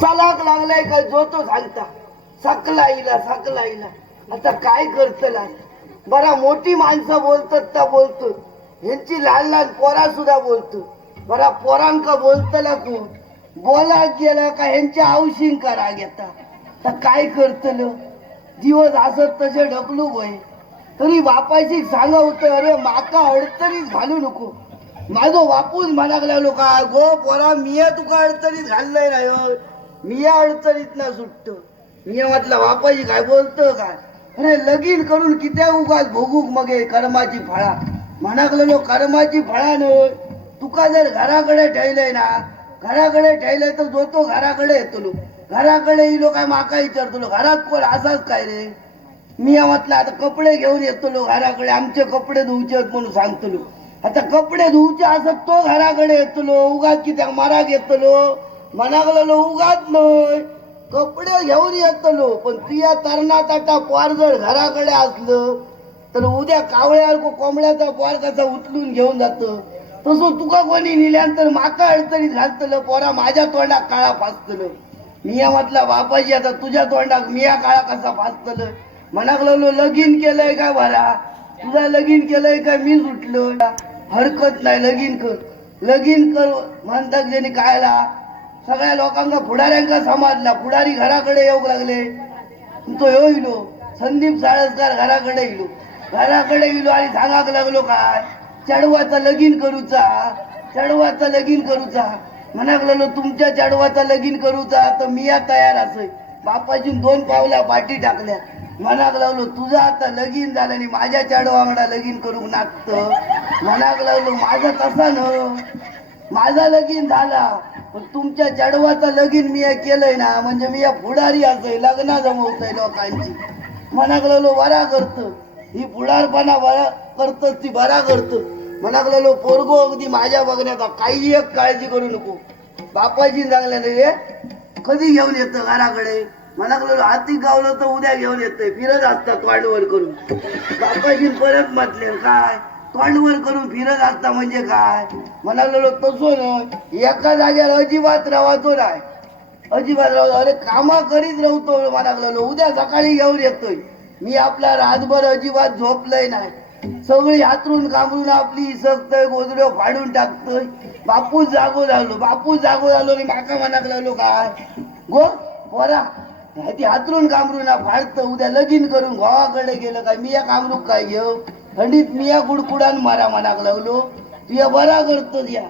चलाक लागलाय काय जो तो सांगता सकला इला सकला इला आता काय करतला? बरा मोठी माणसं बोलतात त्या बोलतो ह्यांची लहान लहान पोरा सुद्धा बोलतो बरा पोरांका बोलतला कोण बोला गेला का ह्यांच्या औषिंग करा घेता. तर काय करतल? दिवस असत तसे ढकलू होय तरी बापाशी सांगा होतं अरे माका अडचणीत घालू नको. माझं बापूच म्हणाक लागलो का गो पोरा मिया तुका अडचणीत घाललंय नाही मी मिया अडचणीतला सुटतो. नियमातला म्हटलं काय बोलतो काय अरे लगीन करून कित्या उगाच भोगूक मगे कर्माची फळा? म्हणाकलेलो कर्माची फळा नव्हे तुका जर घराकडे ठेवलंय ना घराकडे ठेवलंय तर जो तो घराकडे येतलो घराकडे येलो काय माका विचारतलो घरात कोण असाच काय रे? मी म्हटलं आता कपडे घेऊन येतलो घराकडे आमचे कपडे धुवचे म्हणून सांगतलो आता कपडे धुवचे असत तो घराकडे येतलो उगाच कित्याक माराक येतलो म्हणागलो उगात नाही कपडे घेऊन येतलो पण तुया तरणा ताटा पोर जर घराकडे असलं तर उद्या कावळ्या को कोंबड्याचा पोर कसा उचलून घेऊन जातं. तसं तुका कोणी नेल्यानंतर माका अडचणीत घालतलं पोरा माझ्या तोंडात काळा फासतलं. मिया म्हटला बापाजी आता तुझ्या तोंडात मिया काळा कसा फासतलं? म्हणाक लागलो लगीन केलंय का भरा तुझा लगीन केलंय का? मी सुटलो. हरकत नाही लगीन कर. लगीन कर म्हणतात ज्यांनी कायला? सगळ्या लोकांना फुडाऱ्यांका समाजला पुढारी घराकडे येऊ लागले. तो येईलो संदीप साळसकर घराकडे येलो घराकडे येलो आणि सांगाक लागलो काय? चढवाचा लगीन करूचा. चढवाचा लगीन करूचा. म्हणाक लागलो तुमच्या चढवाचा लगीन करूचा तर मिया तयार असय बापाची दोन पावल्या पाठी टाकल्या. म्हणाक लागलो तुझा आता लगीन झालं आणि माझ्या चढवांगडा लगीन करूक नागत. म्हणाक लागलो माझं तसा न. माझा लगीन झाला. पण तुमच्या जडवाचं लगीन मी केलंय ना म्हणजे मी या पुढारी असय लग्न जमवतय लोकांची. म्हणाक लागलो बरा करत. ही पुढारपणा बरा करत ती बरा करत. म्हणाक पोरगो अगदी माझ्या बघण्याचा काही एक काळजी करू नको. बापाजी चांगल्या रे कधी घेऊन येतं घराकडे? म्हणाक लागलो हाती गावलं तर उद्या घेऊन येतंय. फिरत असतात वाढवड करून. बापाजी परत म्हटले काय? तोंडवर करून फिरत असता म्हणजे काय? म्हणालो तसो न एका जागेवर अजिबात राहतो नाही. अजिबात राहतो अरे कामा करीत राहतो. म्हणालो उद्या सकाळी घेऊन येतोय. मी आपला रातभर अजिबात झोपलंय नाही. सगळी हातरून कामरून आपली इसकतय गोदड्यो फाडून टाकतोय. बापूच जागो झालो बापूच जागो झालो आणि माका म्हणाक लागलो काय? गो पोरा ती हातरून कामरून फाडत. उद्या लगीन करून घोवाकडे गेलं काय? मी या कामरूक काय घेऊ? थंडीत मिया गुडकुडान मारा म्हणाक लागलो. तुया बरा करतो या.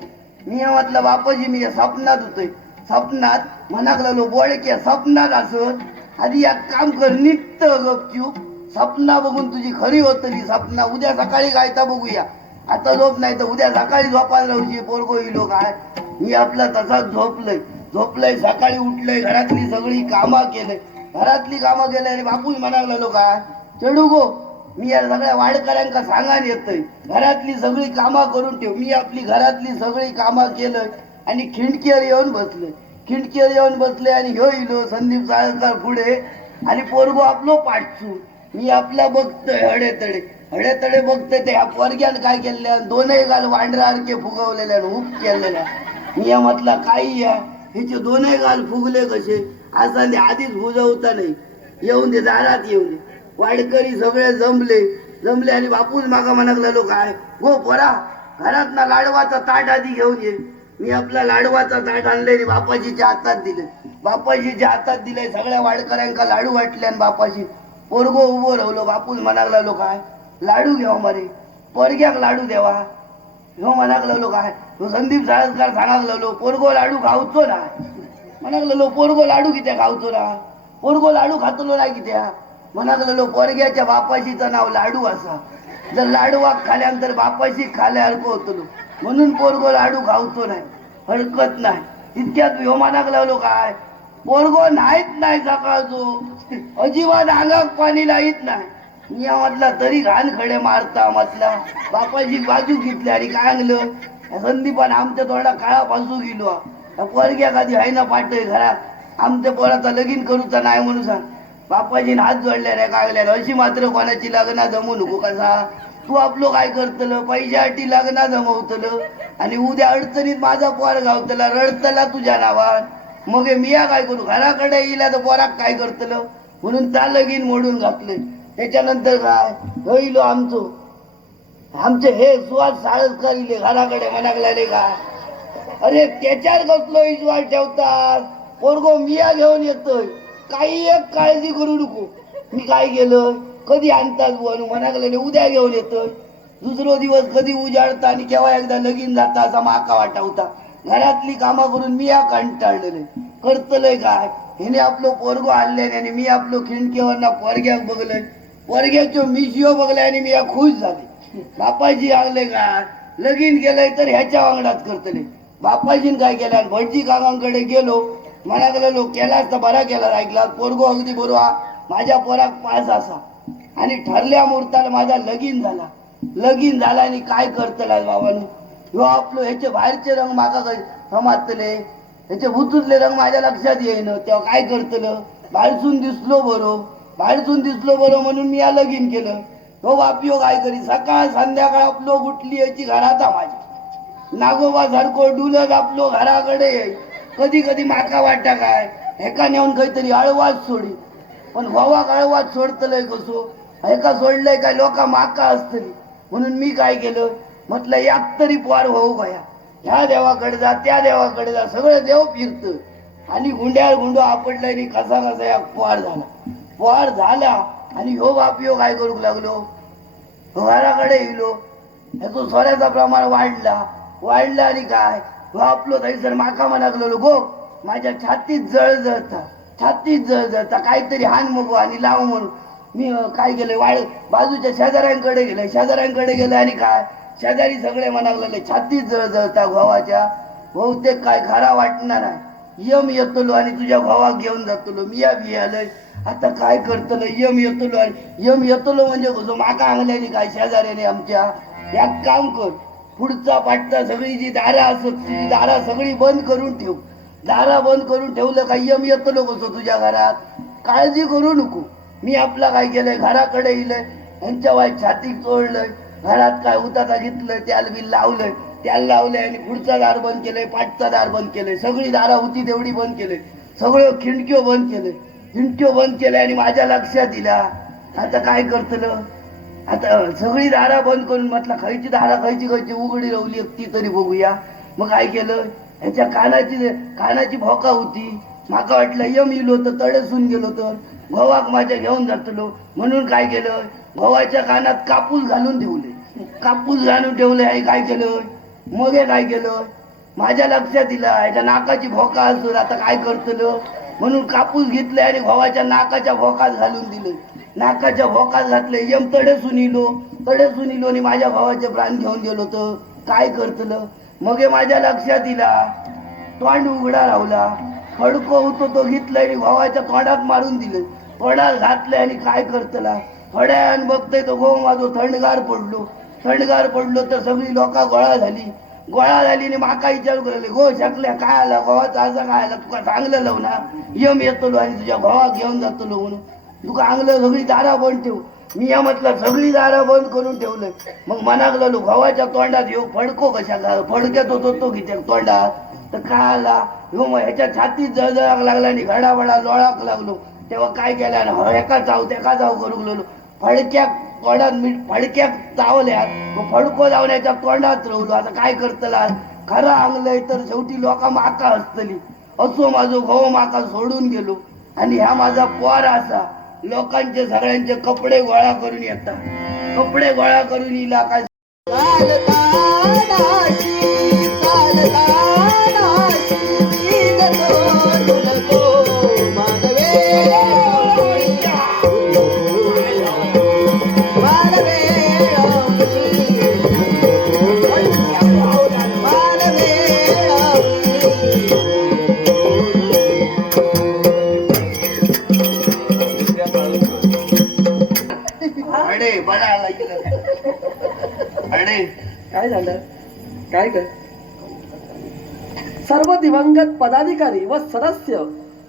मिया म्हटलं बापाजी मी स्वप्नात होतोय. स्वप्नात म्हणाक लागलो बोळक्या स्वप्नात असत. आधी या काम कर नित्त गपचूप. स्वप्ना बघून तुझी खरी होतली स्वप्ना उद्या सकाळी गायता बघूया. आता झोप नाही तर उद्या सकाळी झोपायला राहूची पोरगो इलो काय मी आपला तसाच झोपलंय. झोपलंय सकाळी उठलंय घरातली सगळी कामं केलंय घरातली कामं केलंय आणि बापूच म्हणायला लागलो काय? चढू गो. मी या सगळ्या वाडकऱ्यांका सांगान येतोय. घरातली सगळी कामं करून ठेव. मी आपली घरातली सगळी कामं केलं आणि खिंडकीवर येऊन बसलोय. खिंडकीवर येऊन बसले आणि ह्यो इलो संदीप साळकर पुढे आणि पोरगो आपलो पाठचू. मी आपला बघतोय हडे तडे हडे तडे बघतोय ते ह्या पोरग्यान काय केलेल्या दोनही गाल वांढरासारखे फुगवलेल्या आणि हुक केलेल्या. मी या काही या. हिचे दोनही गाल फुगले कसे? असा आधीच फुजवता नाही. येऊन दे दारात येऊन दे. वाडकरी सगळे जमले. जमले आणि बापूच मागा म्हणाक लोक काय गो हो, बरा घरात ना लाडवाचा ताट आधी घेऊन ये. मी आपला लाडवाचा ताट आणले आणि बापाजीच्या हातात दिले. बापाजीच्या हातात दिले सगळ्या वाडकऱ्यांका लाडू वाटले आणि बापाशी पोरगो उभो राहलो. बापूच म्हणाला लोक काय लाडू घ्याव मरे पोरग्याक लाडू देवा. ह्यो म्हणाक लागलो काय ह्यो संदीप साळसकर सांगाक लागलो पोरगो लाडू खाऊचो ना. म्हणाक लागलो पोरगो लाडू कित्या खाऊचो ना? पोरगो लाडू खातलो ना कित्या? म्हणाक लागलो गोरग्याच्या बापाशीचं नाव लाडू असा. जर लाडूवाक खाल्यानंतर बापाशी खाल्यासारखं होतलो म्हणून पोरगो लाडू खावतो नाही हरकत नाही. इतक्यात ह्यो म्हणाक लागलो काय? पोरगो नाहीत नाही सकाळचो अजिबात अंगाक पाणी लाईत नाही. मी म्हटला तरी घाण खडे मारता म्हटला बापाची बाजू घेतली आणि काय आणलं? संदीपान आमच्या तोंडा काळा बाजू गेलो पोरग्या कधी आहे ना पाठय घरात. आमच्या पोराचा लगीन करूचा नाही म्हणून सांग. बापाजीन हात जोडले रे कागल्या अशी मात्र कोणाची लग्न जमू नको कसा? तू आपलं काय करतलं? पैशासाठी लग्न जमवतलं आणि उद्या अडचणीत माझा पोर गावतला रडतला तुझ्या नावात मग मिया काय करू? घराकडे येईला तर पोराक काय करतलं? म्हणून त्या लगीन मोडून घातले त्याच्यानंतर काय? होईलो हो आमचो. आमचे हे सुवास साळस करिले घराकडे म्हणाकलाले का? अरे त्याच्यावर कसलो विश्वास ठेवतात? पोरगो मिया घेऊन येतोय. काही एक काळजी करू नको. मी काय केलं? कधी आणतात बुवा? म्हणाकलेले उद्या घेऊन येत. दुसरो दिवस कधी उजाडता आणि केव्हा एकदा लगीन जाता असा माका वाटावता. घरातली कामा करून मी या कंटाळलेले करतलंय काय? हिने आपलं पोरगो आणले आणि मी आपलं खिंडकेवरना पोरग्याक बघलंय. पोरग्याच्यो मिशिओ बघलाय आणि मी या खुश झाले बापाजी आणले काय? लगीन केलंय तर ह्याच्या वांगडात करतले. बापाजीन काय केलं? भटजी काकांकडे गेलो. म्हणा गेलो केलास तर बरा केला ऐकला पोरगो अगदी बरोबर माझ्या पोराक पास असा. आणि ठरल्या मुहूर्ताला माझा लगीन झाला. लगीन झाला आणि काय करतला बाबांनो? ह्यो आपलो ह्याचे बाहेरचे रंग माका काय समातले ह्याचे भुतूतले रंग माझ्या लक्षात येईन. तेव्हा काय करतलं? बाहेरसून दिसलो बरो. बाहेरसून दिसलो बरो म्हणून मी या लगीन केलं. हो बापियो काय करी? सकाळ संध्याकाळ आपलो गुटली याची घरात माझी. नागोबा सारखो डुलत आपलो घराकडे येई कधी कधी माका वाटा काय? हेका नेऊन काहीतरी आळवाज सोडी. पण भावाक अळवाच सोडतलंय कसो? हेका सोडलंय काय लोका माका असतली. म्हणून मी काय केलं? म्हटलं यात तरी पार होऊ गया. ह्या देवाकडे जा त्या देवाकडे जा. सगळं देव फिरत. आणि गुंड्यावर गुंडो आपडलाय आणि कसा कसा या पार झाला. पार झाला आणि ह्यो बापियो काय करू लागलो? घराकडे येलो ह्याचो सोऱ्याचा प्रमाण वाढला. वाढला आणि काय? ह्यो आपलो थंयसर माका म्हणाकलो गो माझ्या छातीत जळ जळता छातीत जळ जळता काहीतरी हान मगो आणि लाव म्हणून. मी काय केलं वाळ बाजूच्या शेजाऱ्यांकडे गेले शेजाऱ्यांकडे गेले आणि काय? शेजारी सगळे म्हणाक लागले छातीत जळ जळता घोवाच्या बहुतेक काय खरा वाटणार आहे. यम येतलो आणि तुझ्या भावाक घेऊन जातलो. मिया भियालय आता काय करतलो? यम येतलो आणि यम येतलो म्हणजे कसं माका आणल्याने काय? शेजाऱ्याने आमच्या एक काम कर पुढचा पाठचा सगळी जी दारा असत ती दारा सगळी बंद करून ठेव. दारा बंद करून ठेवलं काही यम येतलो कसं तुझ्या घरात. काळजी करू नको. मी आपला काय केलंय? घराकडे इलंय. ह्यांच्या वाईट छाती चोळलंय. घरात काय उताचा घेतलंय? त्याला बिल लावलंय. त्याला लावलंय आणि पुढचा दार बंद केलंय पाठचा दार बंद केलंय. सगळी दारा होती तेवढी बंद केले सगळं खिडक्यो बंद केले खिडक्यो बंद केलंय आणि माझ्या लक्षात दिला आता काय करतलं? आता सगळी दारा बंद करून म्हटलं खायची दारा खायची खायची उघडी लावली ती तरी बघूया. मग काय केलं? ह्याच्या कानाची कानाची भोका होती. माका वाटलं यम इलो तर तडसून गेलो तर घोवाक माझ्या घेऊन जातलो. म्हणून काय केलं? गव्हाच्या कानात कापूस घालून ठेवले. कापूस घालून ठेवले आणि काय केलं? मग हे काय केलं? माझ्या लक्षात दिलं ह्याच्या नाकाची भोका असून आता काय करतलं? म्हणून कापूस घेतले आणि भावाच्या नाकाच्या भोकात घालून दिले. नाकाच्या भोकात घातले. यम तडे सुनिलो तडे सुनिलो आणि माझ्या भावाचे प्राण घेऊन गेलो तर काय करतलं? मग माझ्या लक्षात दिला. तोंड उघडा राहुला खडको होतो तो घेतलं आणि भावाच्या तोंडात मारून दिले. तोंडात घातले आणि काय करतला? थोड्या बघतोय तो गो माझो थंडगार पडलो. थंडगार पडलो तर सगळी लोका गोळा झाली. गोळा झाली आणि माका विचारू करले गो शकल्या काय आला भावाचा असं काय आला तुका चांगलं लाव ना. यम येतलो आणि तुझ्या घोवाक घेऊन जातलो म्हणून. तुका चांगलं सगळी दारा बंद ठेव. मी या म्हटलं सगळी दारा बंद करून ठेवलंय. मग मनाक लागलो घोवाच्या तोंडात येऊ फडको कशा का फडक्यात होतो तो कित्याक तोंडात. तर काय आला ह्यो मग ह्याच्या छातीत जळजळाक लागला आणि घडाबडा लोळाक लागलो. तेव्हा काय केलं? आणि एका जाऊ तेका जाऊ करू लागलो. फडक्याक तोंडात मीठ फडक्या चावल्यात. मग फडको जावण्याच्या तोंडात राहलो आता काय करतला खरं आणलंय तर शेवटी लोका माका असतली असो माझो भाऊ माका सोडून गेलो. आणि ह्या माझा पोर असा. लोकांचे सगळ्यांचे कपडे गोळा करून येतात. कपडे गोळा करून इला काय काय कर सर्व दिवंगत पदाधिकारी व सदस्य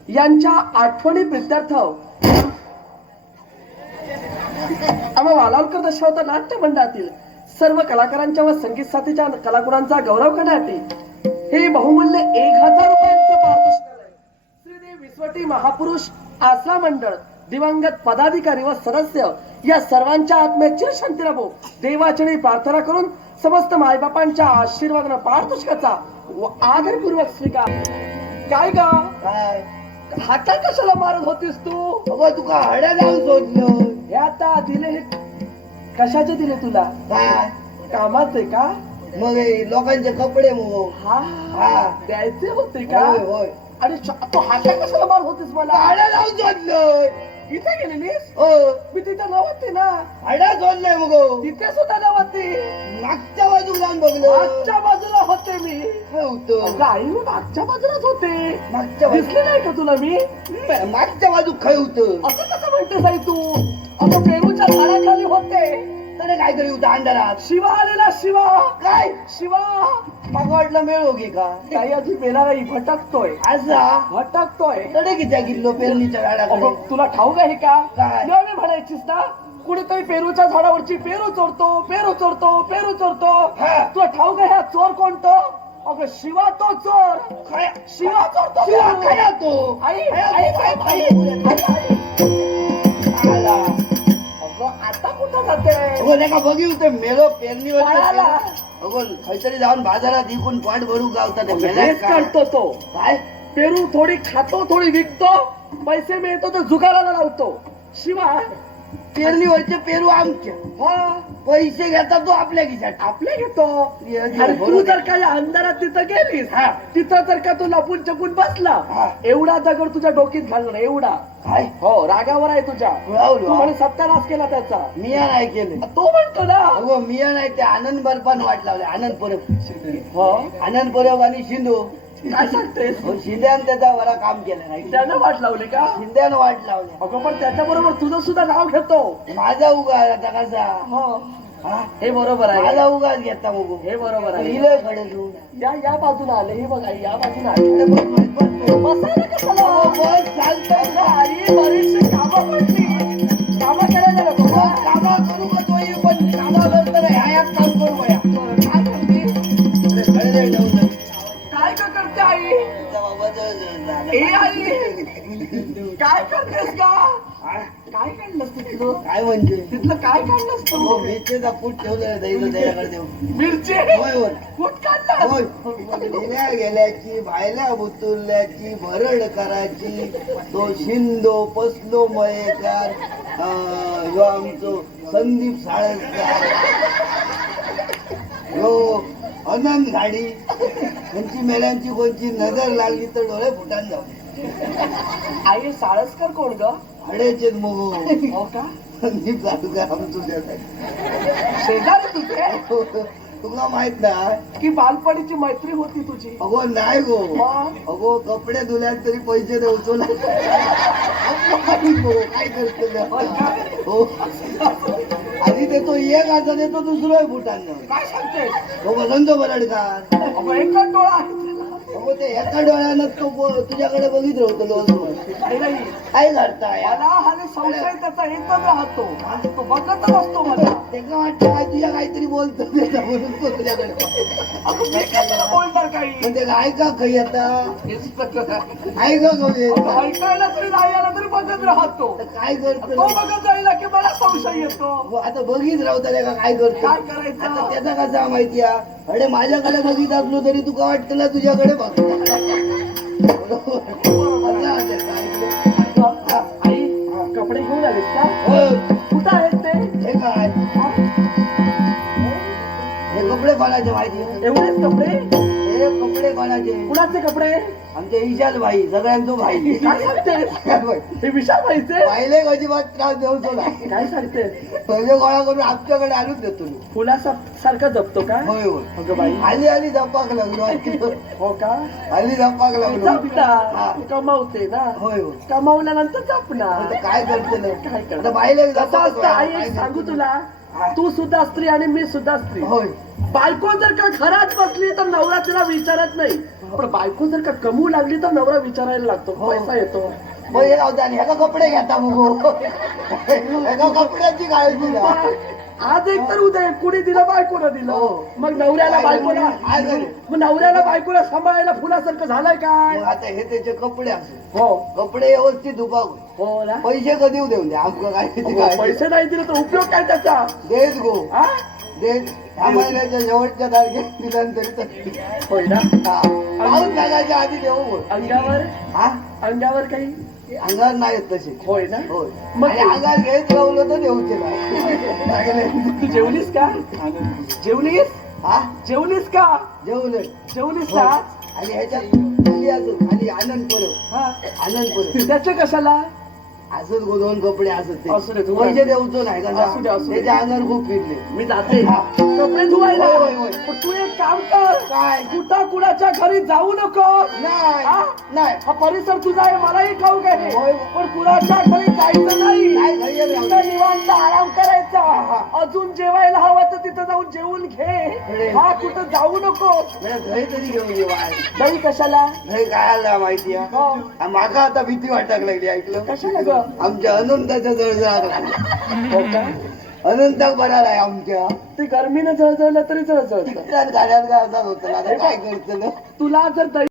यांच्या आठवणी प्रित्यर्थ. आम्हा वालावकर दशावता नाट्य मंडळातील सर्व कलाकारांच्या व संगीत साथीच्या कलागुणांचा गौरव करण्यासाठी हे बहुमूल्य एक हजार रुपयांचं पारितोषिक श्रीदेव विस्वटी महापुरुष आसरा मंडळ दिवंगत पदाधिकारी व सदस्य या सर्वांच्या आत्म्याची शांती लाभो देवाचरणी प्रार्थना करून समस्त मायबापांच्या आशीर्वादानं पारदर्शकाचा व आदरपूर्वक स्वीकार. काय ग? काय? हाता कशाला मारत होतीस तू? अगं तुका हड्या जाऊन सोडलं हे आता दिले हे कशाचे दिले तुला? काय? कामाचे का? मग हे लोकांचे कपडे मग. हा हा. द्यायचे होते का? होय होय. आणि तू हाता कशाला मारत होतीस मला? हड्या जाऊन सोडलं इथे गेलेलीस हो. मी तिथे नव्हती ना. हड्या सोडलंय मग तिथे सुद्धा नव्हती मागच्या जाऊन बघलं. मागच्या बाजूला होते मी. होतं? आई मी मागच्या बाजूलाच होते. मागच्या बाजू दिसले नाही का तुला मी? मागच्या बाजूक काय होतं? असं कसं म्हणतेस आई तू? अगं पेरूच्या झाडाखाली होते. तरी काहीतरी होतं अंधारात शिवा आलेला शिवा. काय? शिवा. मग वाटलं मिळो की का? काही अजून मेला नाही भटकतोय. असा भटकतोय. तडे किती किल्लो पेरणीच्या झाडाकडे अगं, तुला ठाऊक आहे का? काय? म्हणायचीस ना. कुणीतरी पेरूच्या झाडावरची पेरू चोरतो पेरू चोरतो पेरू चोरतो. हा. तुला ठाऊक आहे हा चोर कोणतो? अगं शिवा तो चोर. काय? शिवा चोरतो शिवा पेरू. तो? आई आई आई आई. आई, आई. आला. अगं, आता कुठं जाते अगो नाही का बघी होते मेलो पेरणीवर. अगो जाऊन बाजारात इकून पाठ भरू गावता ते मेलाय हेच का? काढतो तो. काय? पेरू थोडी खातो थोडी विकतो. पैसे मिळतो तर जुगाराला लावतो. शिवा पेरणीवरचे पेरू आमच्या हा. पैसे घेता तो आपल्या खिशात. आपले घेतो. आणि तू. जर का या अंधारात तिथं गेलीस हा. तिथं जर का तू लपून चपून बसला. एवढा दगड तुझ्या डोकीत घालणार एवढा. काय? हो रागावर आहे तुझ्या. राहुल तू म्हणे सत्यानाश केला त्याचा. मिया नाही केले. तो म्हणतो ना. अगो मिया नाही ते आनंद बर्फान वाट लावले आनंद परब हो. आनंद परब आणि शिंदू. काय सांगतेस? हो, शिंद्यान त्याचा बरा काम केलं नाही. त्यानं वाट लावली का? शिंद्यानं वाट लावले. अगं पण त्याच्या बरोबर तुझं सुद्धा नाव घेतो. माझा उगाच आता कसा? हो. हा? हे बरोबर आहे. माझा उगाच घेता मग हे बरोबर आहे. हिलं कडे घेऊन. या या बाजूला आले. हे बघा या बाजूला आले. अरे बस, बस, बस, बस. बसायला कशाला? अहो, बस, चालतंय. आई बरीचशी कामं पडली. आई काय करतेस का? काय? काढलंस तिथलं? काय म्हणजे? तिथलं काय काढलंस हो तू मेथीचा पूट ठेवलं दहीला त्याच्याकडे देऊ मिरची? होय होय. कुठ काढलं होय. गेल्या गेल्याची भायल्या बुतुल्याची भरड करायची. तो शिंदो पसलो मयेकर अं, ह्यो आमचो संदीप साळसकर ह्यो अनंत झाडी यांची मेल्यांची कोणची नजर लागली तर डोळे फुटान जाऊ आई साळसकर कोण ग? हडेचे मग हो का? संदीप साळसकर आमचो शेजारी. तुझे? तुला माहीत ना की बालपणीची मैत्री होती तुझी? अगो नाही गो? अगो कपडे धुल्यात तरी पैसे देवतो ना काय करतो? हो आधी देतो एक आता देतो दुसरं फुटांना काय सांगतेस? तो बसंतो बरडकार अगं, एकच डोळा आहे त्याला. ते एका डोळ्यानं तो ब- तुझ्याकडे बघित राहतो लोक नाही, नाही. काय करताय हा संशय त्याचा राहतो. तो बघतच असतो मला. ते का वाटतं काय तुझ्या काहीतरी बोलतो त्याचा म्हणून तो तुझ्याकडे. अगं, मी कशाला बोलणार काही? पण ते काय का खाई आता. हेच तर. काय का कमी अगं, ऐकायला तरी आला तरी बघत राहतो. काय तो करतो बघत राहिला की मला संशय येतो. आता बघीत राहता का काय करतो? काय करायचं? आता त्याचा कसा माहिती अरे माझ्याकडे बघित असलो तरी तुका वाटतं ना तुझ्याकडे बघ? आई कपडे घेऊन का? कुठं आहेत ते? काय? कपडे कोणाचे माहिती? एवढेच कपडे? हे कपडे कोणाचे कुणाचे कपडे? आमचे ईशाल भाई सगळ्यांचो भाई. काय सांगतेस हे विशाल व्हायचे पाहिले अजिबात त्रास देऊ तो नाही काय सांगतेस पहिले गोळा करून आमच्याकडे आणून देतो मी. फुलासा सारखा जपतो का? होय होय. अगं बाई. आली आली धपाक लागलो. हो का? आली धपाक लागलो. हा. जपणार कमावते ना. होय होय. कमावल्यानंतर आता जपणार काय करते ना? काय करणार? आता बाईले कसं असतं. आई काय एक सांगू करते? तुला. तू सुद्धा स्त्री आणि मी सुद्धा स्त्री. होय. बायको जर का घरात बसली तर नवरा तिला विचारत नाही. पण बायको जर का कमवू लागली तर नवरा विचारायला लागतो. हो. पैसा येतो. कपडे घेता मग. कपड्याची काळजी घ्या. आज एक तर उद्या. कुणी दिलं बायकोनं दिलं. हो. मग नवऱ्याला बायकोला? मग नवऱ्याला बायकोला सांभाळायला फुलासारखं झालंय काय? आता हे त्याचे कपडे असो हो. कपडे व्यवस्थित धुपाव हो ना. पैसे कधी देऊन द्या? हो, काय पैसे नाही दिले तर उपयोग काय त्याचा? देत गो. हा ह्या महिन्याच्या शेवटच्या तारखेत दिल्यानंतर. होय ना? हा. पाऊस लागायच्या आधी देऊ. अंगावर? हा? अंगावर काही? अंगार नाही येत तसे. होय ना? होय. मग आणि अंगार घेत लावलं तर देऊचे नाही तू जेवलीस का? जेवलीस? हा? जेवलीस का? जेवलं. जेवलीस हो. का? आणि ह्याच्यात खाली असं खाली आनंद परव हा. आनंद परव त्याचे कशाला? असंच गो दोन कपडे असत असू दे, ते तू पैसे देऊचो नाही असू दे, का असू दे. त्याच्या अंगार खूप फिरले मी जाते. कपडे धुवायला होय, होय, होय. पण तू एक काम कर काय कुठं कुणाच्या घरी जाऊ नको नाही हा? नाही हा परिसर तुझा आहे मलाही ठाऊक आहे होय. पण कुणाच्या घरी जायचं नाही. तिथं निवांत आराम करायचा. अजून जेवायला हवं तर तिथं जाऊन जेवून घे. हा कुठं जाऊ नको. घरी तरी घेऊन ये दही कशाला? घरी काय आलं माहिती आहे. हो. माका आता भीती वाटायला लागली ऐकलं? कशाला ग? आमच्या अनंताच्या जळजळात हो? अनंत बरा आहे आमच्या. ते गर्मीनं जळजळलं तरी तिकटात गाड्यात गाळतात होतं. काय करतं तुला जर दही